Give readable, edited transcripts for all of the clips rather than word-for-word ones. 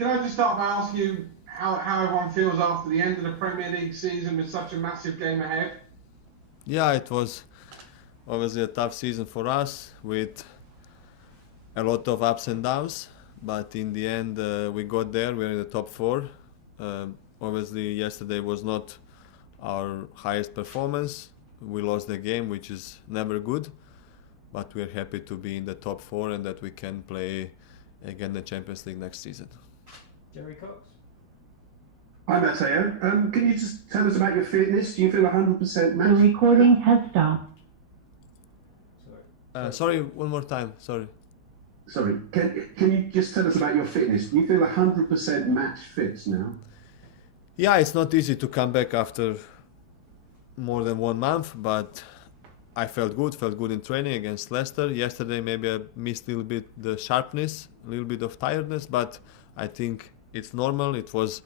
can I just start by asking you how everyone feels after the end of the Premier League season with such a massive game ahead? Yeah, it was obviously a tough season for us with a lot of ups and downs, but in the end we got there. We're in the top four. Obviously, yesterday was not our highest performance. We lost the game, which is never good, but we're happy to be in the top four and that we can play again the Champions League next season. Jerry Cox. Hi Mateo, can you just tell us about your fitness? Do you feel 100% match? The recording has stopped. Sorry, one more time. Sorry. Sorry, can you just tell us about your fitness? Do you feel 100% match fit now? Yeah, it's not easy to come back after more than 1 month, but I felt good in training against Leicester. Yesterday maybe I missed a little bit the sharpness, a little bit of tiredness, but I think it's normal. It was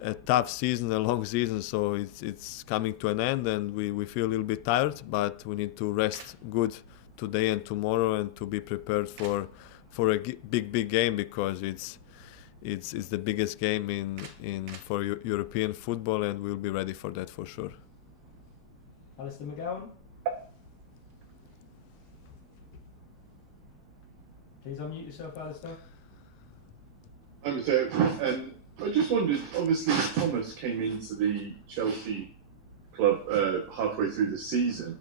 a tough season, a long season, so it's coming to an end and we feel a little bit tired, but we need to rest good today and tomorrow and to be prepared for a big game, because it's the biggest game in for European football, and we'll be ready for that for sure. Alistair McGowan. Please unmute yourself, Alistair. I'm Mateo. I just wondered, obviously Thomas came into the Chelsea club halfway through the season.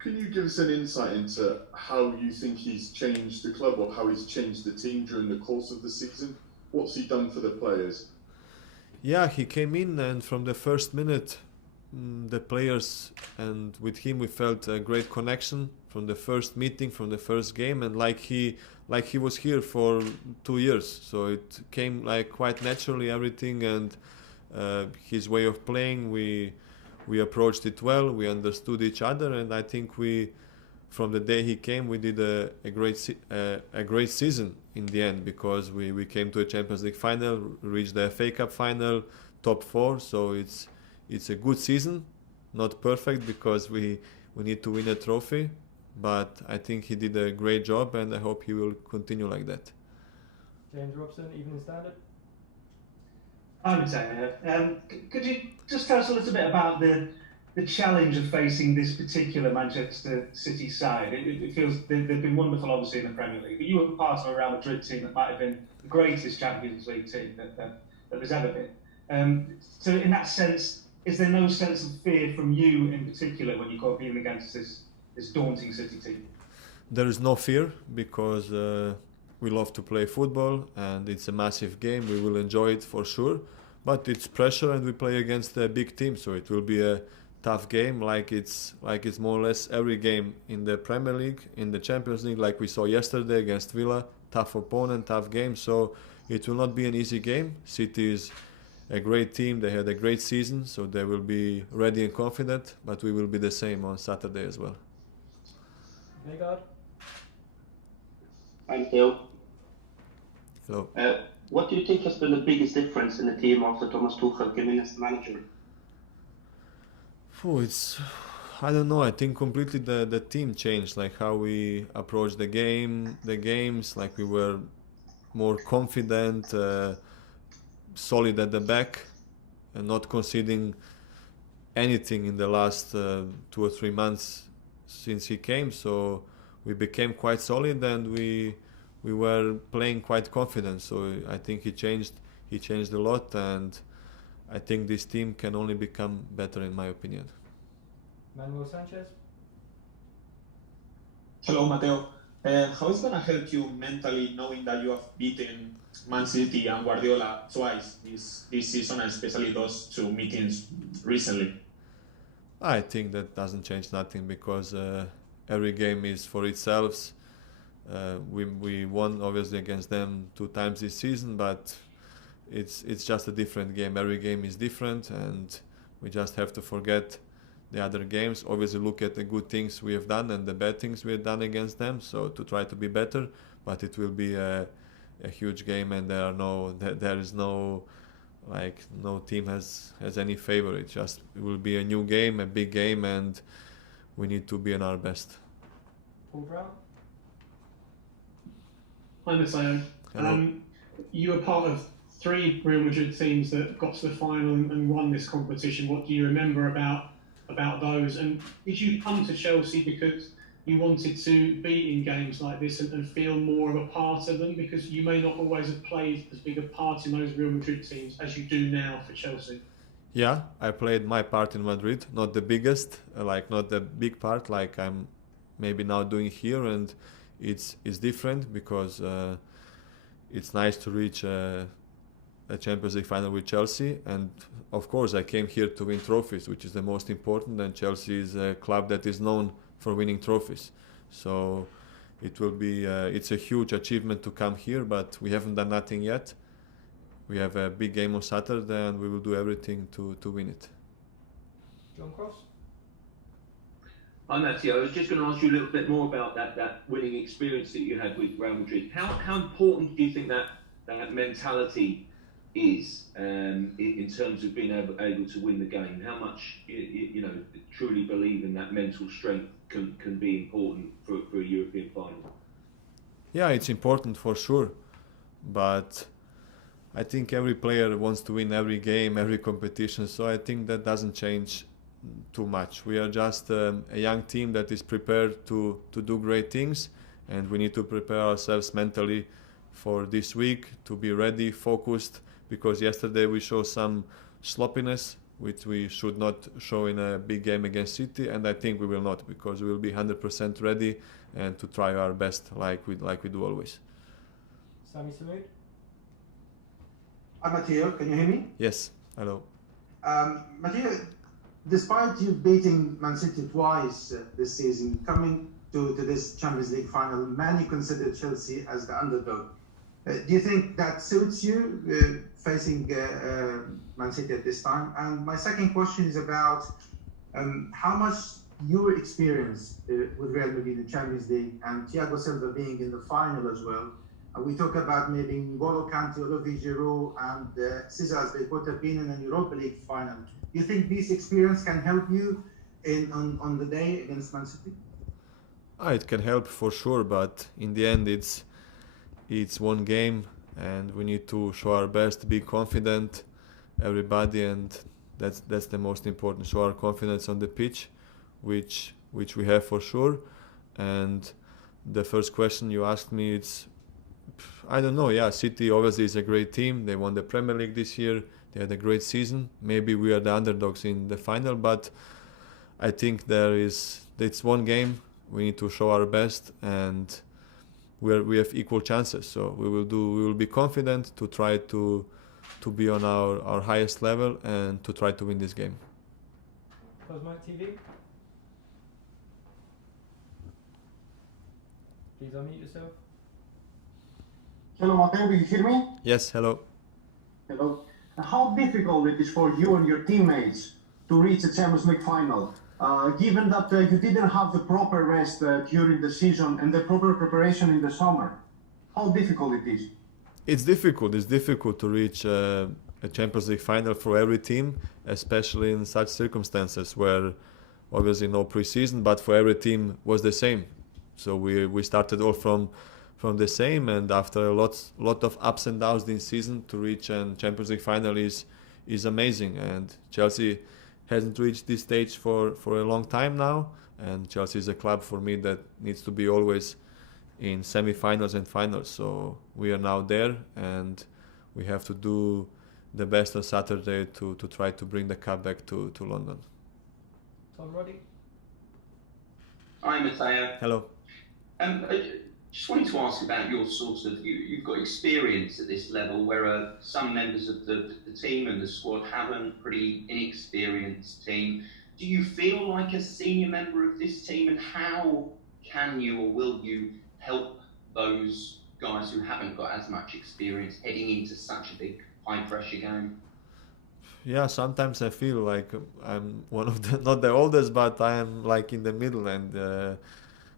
Can you give us an insight into how you think he's changed the club or how he's changed the team during the course of the season? What's he done for the players? Yeah, he came in and from the first minute, the players and with him we felt a great connection from the first meeting, from the first game, and like he was here for 2 years. So it came like quite naturally everything, and his way of playing, we approached it well, we understood each other, and I think from the day he came, we did a great season in the end, because we came to a Champions League final, reached the FA Cup final, top four. So it's a good season, not perfect because we need to win a trophy, but I think he did a great job, and I hope he will continue like that. James Robson, Evening Standard. Hi Mateo. Could you just tell us a little bit about the challenge of facing this particular Manchester City side? It feels they've been wonderful, obviously, in the Premier League, but you were part of a Real Madrid team that might have been the greatest Champions League team that there's ever been. So in that sense, is there no sense of fear from you in particular when you go competing against this daunting City team? There is no fear, because we love to play football and it's a massive game. We will enjoy it for sure, but it's pressure and we play against a big team, so it will be a tough game, like it's more or less every game in the Premier League, in the Champions League, like we saw yesterday against Villa. Tough opponent, tough game, so it will not be an easy game. City is a great team, they had a great season, so they will be ready and confident, but we will be the same on Saturday as well. Vegard. Thank you. Hello. What do you think has been the biggest difference in the team after Thomas Tuchel came in as the manager? I don't know, I think completely the team changed, like how we approach the games, like we were more confident, solid at the back, and not conceding anything in the last 2 or 3 months since he came. So we became quite solid, and we were playing quite confident. So I think he changed a lot, and I think this team can only become better, in my opinion. Manuel Sanchez. Hello, Mateo. How is it going to help you mentally knowing that you have beaten Man City and Guardiola twice this season, and especially those 2 meetings recently? I think that doesn't change nothing, because every game is for itself. We won obviously against them 2 times this season, but it's just a different game. Every game is different, and we just have to forget the other games. Obviously look at the good things we have done and the bad things we have done against them, so to try to be better. But it will be a huge game, and there is no team has any favorite. It will be a new game, a big game, and we need to be in our best. Paul Brown. Hi, Mateo. You were part of three Real Madrid teams that got to the final and won this competition. What do you remember about those? And did you come to Chelsea because you wanted to be in games like this and feel more of a part of them? Because you may not always have played as big a part in those Real Madrid teams as you do now for Chelsea. Yeah, I played my part in Madrid, not the biggest, like not the big part like I'm maybe now doing here, and it's different because it's nice to reach a Champions League final with Chelsea, and of course I came here to win trophies, which is the most important, and Chelsea is a club that is known for winning trophies. So it will be it's a huge achievement to come here, but we haven't done nothing yet. We have a big game on Saturday and we will do everything to win it. John Cross? Hi Mateo, I was just going to ask you a little bit more about that winning experience that you had with Real Madrid. How important do you think that mentality is in terms of being able to win the game? How much you know truly believe in that mental strength can be important for a European final? Yeah, it's important for sure, but I think every player wants to win every game, every competition, so I think that doesn't change too much. We are just a young team that is prepared to do great things, and we need to prepare ourselves mentally for this week to be ready, focused, because yesterday we showed some sloppiness which we should not show in a big game against City, and I think we will not, because we will be 100% ready and to try our best like we do always. Sami Samud? Hi Mateo, can you hear me? Yes, hello. Mateo, despite you beating Man City twice this season, coming to this Champions League final, many consider Chelsea as the underdog. Do you think that suits you, facing Man City at this time? And my second question is about how much your experience with Real Madrid in the Champions League and Thiago Silva being in the final as well. We talk about maybe N'Golo Kante, Olivier Giroud, and Cesar Azpilicueta being in a Europa League final. Do you think this experience can help you on the day against Man City? It can help for sure, but in the end it's one game and we need to show our best, be confident, everybody, and that's the most important. Show our confidence on the pitch, which we have for sure. And the first question you asked me, I don't know. Yeah, City obviously is a great team. They won the Premier League this year. They had a great season. Maybe we are the underdogs in the final, but I think it's one game. We need to show our best, and we have equal chances. So we will be confident to try to be on our highest level and to try to win this game. Cosmic TV? Please unmute yourself. Hello, Mateo, do you hear me? Yes, hello. Hello. How difficult it is for you and your teammates to reach the Champions League final, given that you didn't have the proper rest during the season and the proper preparation in the summer? How difficult it is? It's difficult. It's difficult to reach a Champions League final for every team, especially in such circumstances where obviously no preseason, but for every team was the same. So we started all from the same, and after a lot of ups and downs this season, to reach a Champions League final is amazing. And Chelsea hasn't reached this stage for a long time now, and Chelsea is a club for me that needs to be always in semi-finals and finals. So we are now there, and we have to do the best on Saturday to try to bring the cup back to London. Tom Roddy? Hi Mateo. Hello. I just wanted to ask about your sort of, you've got experience at this level where some members of the team and the squad haven't, pretty inexperienced team. Do you feel like a senior member of this team, and how can you or will you help those guys who haven't got as much experience heading into such a big high pressure game? Yeah, sometimes I feel like I'm one of the, not the oldest, but I am like in the middle, and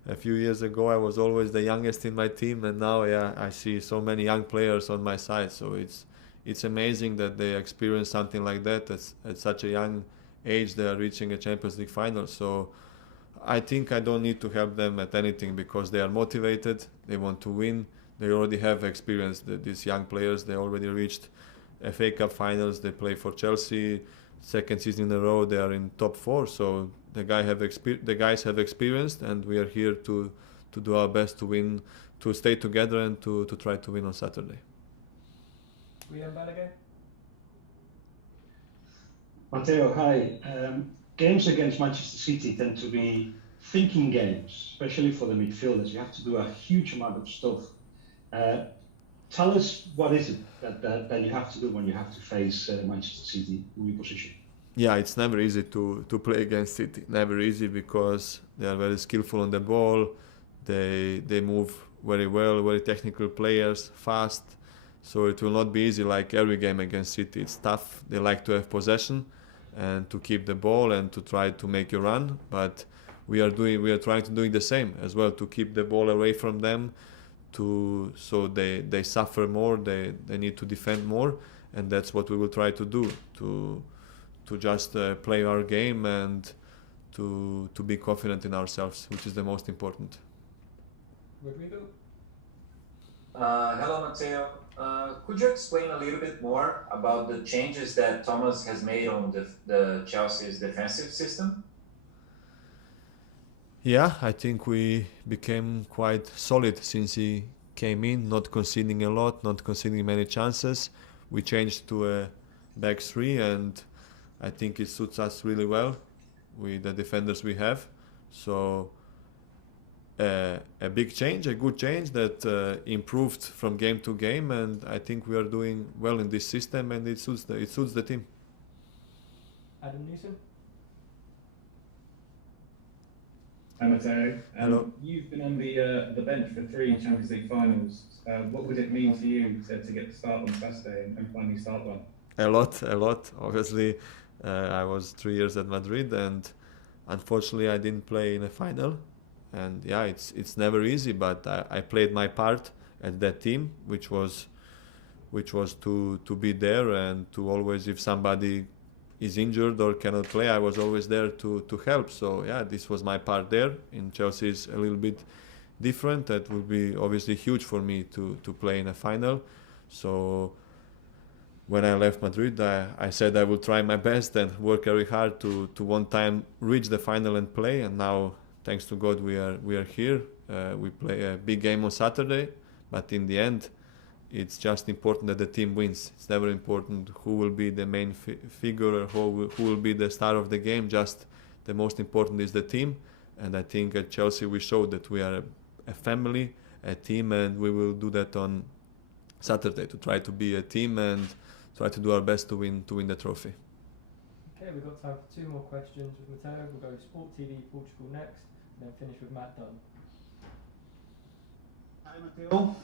a few years ago I was always the youngest in my team, and now I see so many young players on my side. So it's amazing that they experience something like that at such a young age. They are reaching a Champions League final. So I think I don't need to help them at anything, because they are motivated, they want to win, they already have experience. These young players, they already reached FA Cup finals. They play for Chelsea, second season in a row. They are in top 4. So the guys have experienced, and we are here to do our best to win, to stay together, and to try to win on Saturday. William Balaguer. Mateo, hi. Games against Manchester City tend to be thinking games, especially for the midfielders. You have to do a huge amount of stuff. Tell us, what is it that you have to do when you have to face Manchester City reposition? Yeah, it's never easy to play against City. Never easy, because they are very skillful on the ball. They move very well, very technical players, fast. So it will not be easy like every game against City. It's tough. They like to have possession and to keep the ball and to try to make you run. But we are trying to do the same as well, to keep the ball away from them, so they suffer more. They need to defend more, and that's what we will try to do. To just play our game and to be confident in ourselves, which is the most important. Rodrigo. Hello, Mateo. Could you explain a little bit more about the changes that Thomas has made on the Chelsea's defensive system? Yeah, I think we became quite solid since he came in, not conceding a lot, not conceding many chances. We changed to a back 3, and I think it suits us really well with the defenders we have. So a big change, a good change that improved from game to game, and I think we are doing well in this system, and it suits the team. Adam Newsom. Hi, Mateo. Hello. You've been on the bench for 3 Champions League finals. What would it mean to you to get the start on Saturday and finally start one? A lot. Obviously, I was 3 years at Madrid, and unfortunately I didn't play in a final. And yeah, it's never easy, but I played my part at that team, which was to be there and to always, if somebody is injured or cannot play, I was always there to help. So yeah, this was my part there. In Chelsea is a little bit different. That would be obviously huge for me to play in a final. So when I left Madrid, I said I will try my best and work very hard to one time reach the final and play. And now, thanks to God, we are here. We play a big game on Saturday, but in the end, it's just important that the team wins. It's never important who will be the main figure or who will be the star of the game. Just the most important is the team. And I think at Chelsea we showed that we are a family, a team, and we will do that on Saturday, to try to be a team and try to do our best to win the trophy. Okay, we've got time for 2 more questions with Mateo. We'll go Sport TV Portugal next, and then finish with Matt Dunn. Hi, Mateo.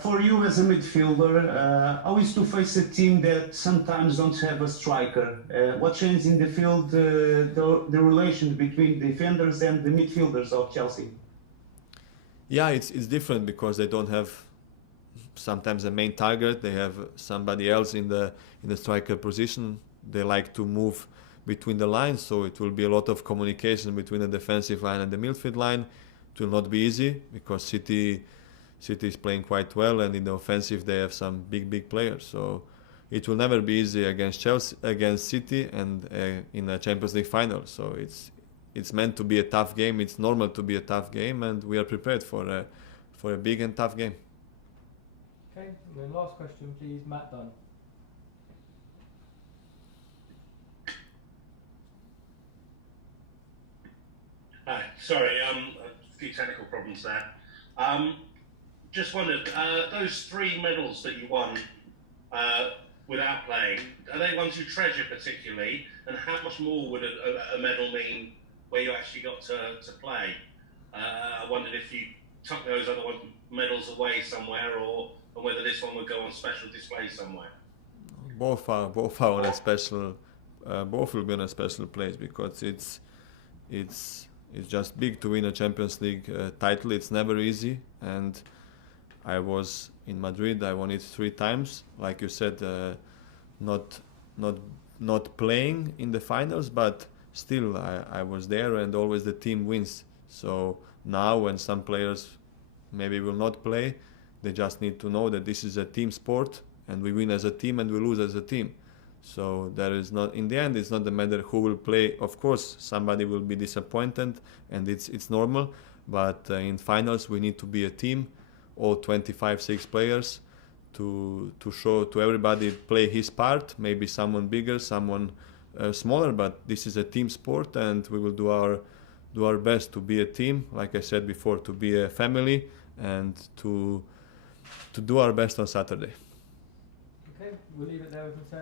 For you as a midfielder, how is to face a team that sometimes don't have a striker? What changed in the field, the relation between defenders and the midfielders of Chelsea? Yeah, it's different because they don't have sometimes a main target. They have somebody else in the striker position. They like to move between the lines, so it will be a lot of communication between the defensive line and the midfield line. It will not be easy because City is playing quite well, and in the offensive they have some big players. So it will never be easy against City, and in a Champions League final. So it's meant to be a tough game. It's normal to be a tough game, and we are prepared for a big and tough game. Okay, and then last question, please, Matt Dunn. Sorry, a few technical problems there. Just wondered, those 3 medals that you won without playing, are they ones you treasure particularly? And how much more would a medal mean where you actually got to play? I wondered if you tuck those other medals away somewhere, or whether this one would go on special display somewhere. Both are on a special. Both will be on a special place because it's just big to win a Champions League title. It's never easy, and I was in Madrid. I won it 3 times, like you said, not playing in the finals, but still I was there, and always the team wins. So now when some players maybe will not play. They just need to know that this is a team sport, and we win as a team and we lose as a team. So there is not, in the end, it's not the matter who will play. Of course, somebody will be disappointed, and it's normal. But in finals, we need to be a team, all 25-6 players, to show to everybody, play his part. Maybe someone bigger, someone smaller, but this is a team sport, and we will do our best to be a team. Like I said before, to be a family, and to do our best on Saturday. Okay, we'll leave it there with Mateo.